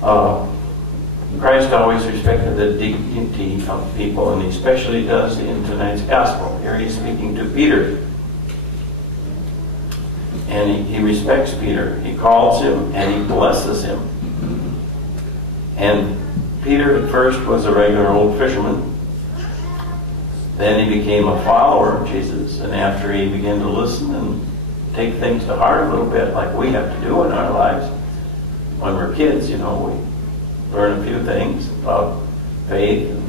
Christ always respected the dignity of people, and he especially does in tonight's gospel. Here he's speaking to Peter. And he respects Peter. He calls him and he blesses him. And Peter at first was a regular old fisherman. Then he became a follower of Jesus. And after he began to listen and take things to heart a little bit, like we have to do in our lives, when we're kids, you know, we learn a few things about faith and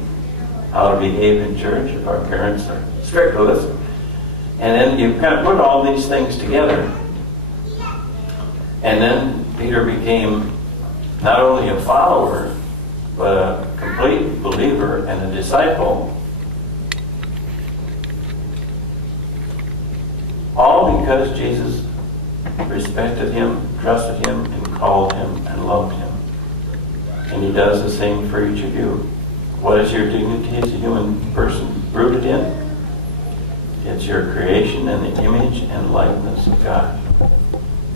how to behave in church if our parents are strict with us. And then you kind of put all these things together. And then Peter became not only a follower, but a complete believer and a disciple. All because Jesus respected him, trusted him, and called him, and loved him. And he does the same for each of you. What is your dignity as a human person rooted in? It's your creation in the image and likeness of God.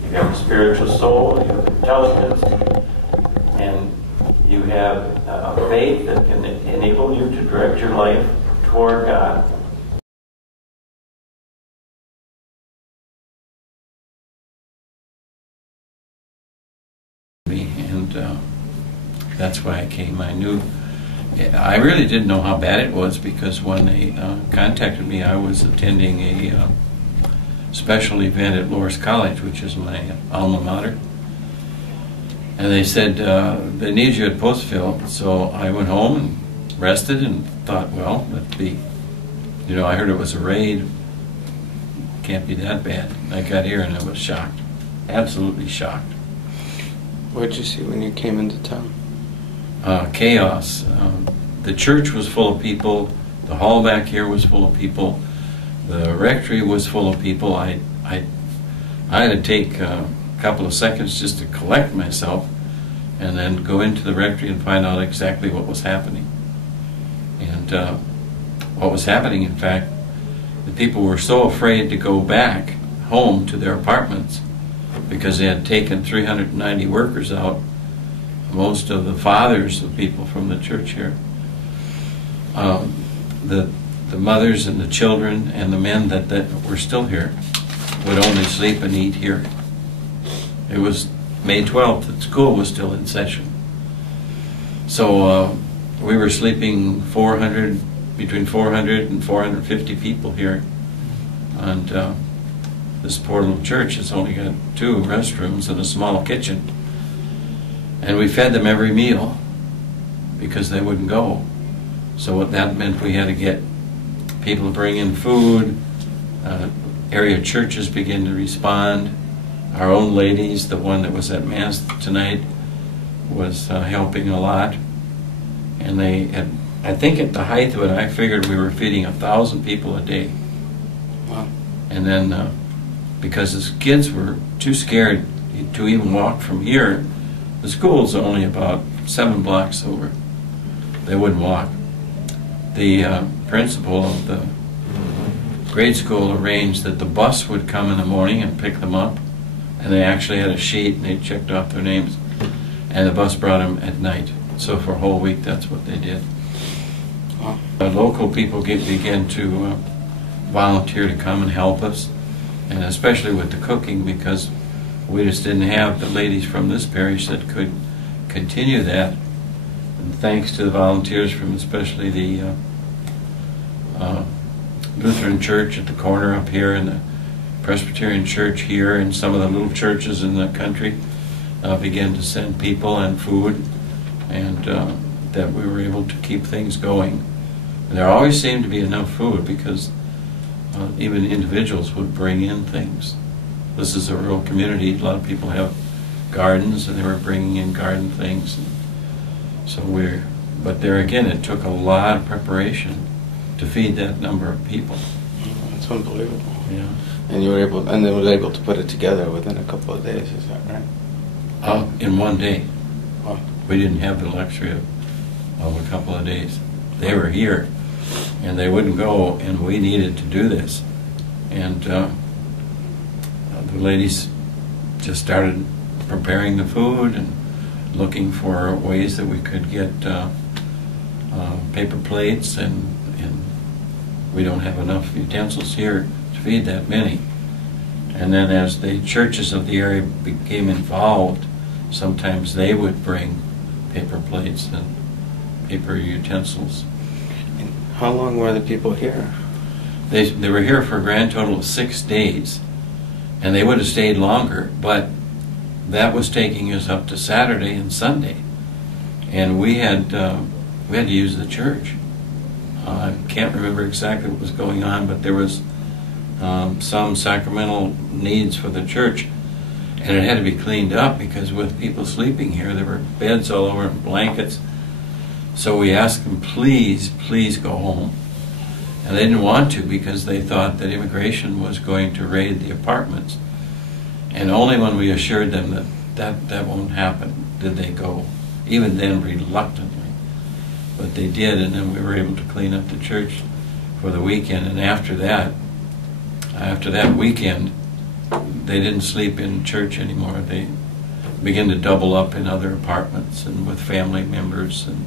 You have a spiritual soul, you have intelligence, and you have faith that can enable you to direct your life toward God. And that's why I came. I really didn't know how bad it was, because when they contacted me, I was attending a special event at Loras College, which is my alma mater. And they said, they need you at Postville. So I went home and rested and thought, well, that'd be, you know, I heard it was a raid. Can't be that bad. I got here and I was shocked. Absolutely shocked. What did you see when you came into town? Chaos. The church was full of people. The hall back here was full of people. The rectory was full of people. I had to take a couple of seconds just to collect myself and then go into the rectory and find out exactly what was happening. And what was happening, in fact, the people were so afraid to go back home to their apartments because they had taken 390 workers out, most of the fathers of people from the church here. The mothers and the children and the men that were still here would only sleep and eat here. It was May 12th, and school was still in session. So we were sleeping between 400 and 450 people here. And this poor little church has only got 2 restrooms and a small kitchen. And we fed them every meal because they wouldn't go. So what that meant, we had to get people to bring in food. Area churches began to respond. Our own ladies, the one that was at Mass tonight, was helping a lot. And they had, I think at the height of it, I figured we were feeding 1,000 people a day. Wow. And then because the kids were too scared to even walk from here, the school's only about 7 blocks over. They wouldn't walk. The principal of the grade school arranged that the bus would come in the morning and pick them up, and they actually had a sheet and they checked off their names, and the bus brought them at night. So for a whole week, that's what they did. Wow. Local people began to volunteer to come and help us, and especially with the cooking, because we just didn't have the ladies from this parish that could continue that. And thanks to the volunteers from especially the Lutheran church at the corner up here and the Presbyterian church here and some of the little churches in the country began to send people and food, and that we were able to keep things going. And there always seemed to be enough food because even individuals would bring in things. This is a rural community. A lot of people have gardens, and they were bringing in garden things. So but there again, it took a lot of preparation to feed that number of people. That's unbelievable. Yeah. And you were able, and they were able to put it together within a couple of days. Is that right? In one day. Wow. We didn't have the luxury of a couple of days. They were here, and they wouldn't go, and we needed to do this. And the ladies just started preparing the food and looking for ways that we could get paper plates, and we don't have enough utensils here to feed that many. And then as the churches of the area became involved, sometimes they would bring paper plates and paper utensils. And how long were the people here? They were here for a grand total of 6 days, and they would have stayed longer, but that was taking us up to Saturday and Sunday, and we had to use the church. I can't remember exactly what was going on, but there was some sacramental needs for the church, and it had to be cleaned up because with people sleeping here, there were beds all over and blankets. So we asked them, please, please go home. And they didn't want to because they thought that immigration was going to raid the apartments. And only when we assured them that won't happen did they go, even then reluctantly. But they did, and then we were able to clean up the church for the weekend. And after that weekend, they didn't sleep in church anymore. They began to double up in other apartments and with family members, and